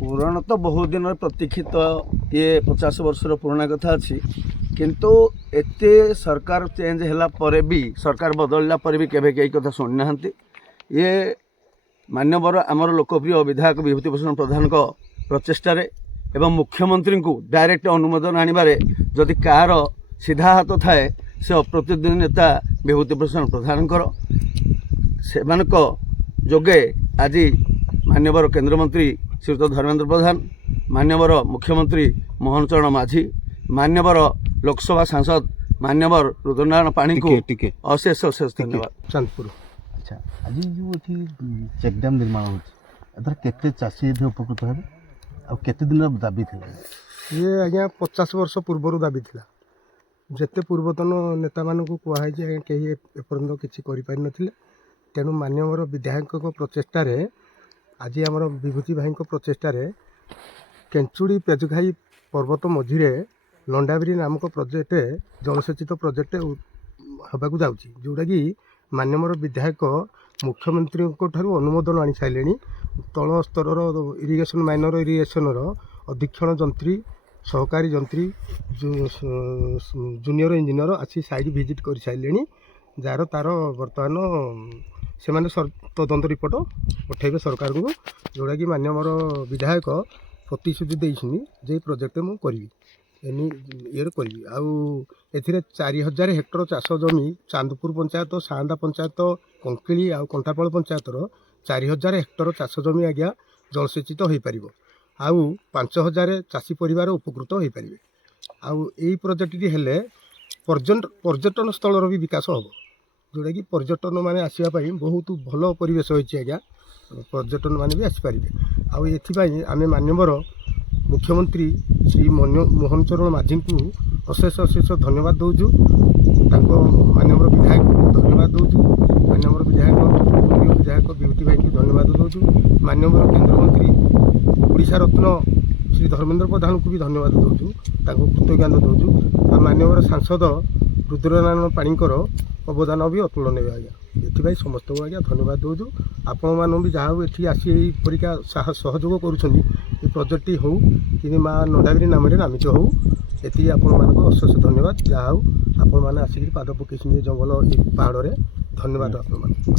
पुराण तो बहुत दिन प्रतीक्षित ये 50 वर्षर पुराना कथा अच्छी किंतु एते सरकार चेंज होला परे भी सरकार बदलला परे भी केबे कई कथा शुणी ना ये मान्यवर आमर लोकप्रिय विधायक विभूतिभूषण प्रधान को प्रचेष्टा एवं मुख्यमंत्री को डायरेक्ट अनुमोदन आनिबारे जदि कार सीधा हाथ थाए से अप्रतिद्वंदी नेता विभूतिभूषण प्रधान से जोगे आज मान्यवर केंद्रमंत्री श्रीयुत धर्मेंद्र प्रधान मान्यवर मुख्यमंत्री मोहन चरण माझी मान्यवर लोकसभा सांसद मान्यवर रुद्रनारायण पाणी को अशेष अशेष धन्यवाद। चांदपुर अच्छा आज जो चेक डैम निर्माण होता केते चाषी उपकृत है आ केते दिन दाबी थी ये आज्ञा 50 वर्ष पूर्वर दाबी थिला जेते पूर्वतन नेता मानक कहुई कहीं एपर्यंत किसी कर तेणु मान्यवर विधायक प्रचेष्टा आज आमर विभूति भाई प्रचेष्टा केंचुड़ी पेजुखाई पर्वत मझीरे लंडाबिरी नामक प्रोजेक्ट जलसेचित प्रोजेक्ट होगाक जाऊँगी जोटा कि मान्यवर विधायक मुख्यमंत्री अनुमोदन आनी सारे तल स्तर इरिगेशन माइनर इरिगेशन अधीक्षण जंत्री सहकारी जंत्री जूनियर इंजीनियर आसी साइड विजिट कर सारे जार तार बर्तमान से तदंत रिपोर्ट पठेबे सरकार को जोटा कि मान्यवर विधायक प्रतिश्रुति देते प्रोजेक्ट मुझे करी ये करी आउ 4000 हेक्टर चाष जमी चांदपुर पंचायत साहंदा पंचायत कंकिली आ कंटापाल पंचायतर 4000 हेक्टर चाष जमी आज्ञा जलसेचित हो पार आउ 5000 चाषी परिवार उपकृत हो पारे आउ यही प्रोजेक्ट हेले पर्यटन स्थल भी विकास हम जोटा कि पर्यटन माने आसवाई बहुत भल परिवेश होती आज्ञा पर्यटन माने भी आसपारे आउ ये आम मान्यवर मुख्यमंत्री श्री मोहन चरण माझी को अशेष अशेष धन्यवाद दौचु मान्यवर विधायक को धन्यवाद दौचु मान्यवर विधायक विभूति भाई को धन्यवाद दौचु मान्यवर केंद्रमंत्री ओडिशा रत्न श्री धर्मेंद्र प्रधान को भी धन्यवाद दौचु कृतज्ञता दौचु और मान्यवर सांसद रुद्रनारायण पाणीकर अवदान भी अतुलनीय आज्ञा ये समस्त को आज्ञा धन्यवाद दौचु आपण मान भी जहाँ ये आसी परिका सहयोग कर प्रोजेक्ट हो कि माँ नंदागिरी नाम नामित हो ये आपण मान अशेष धन्यवाद जहाँ आपण मैंने आसिक पाद पकई जंगल पहाड़ धन्यवाद आपण।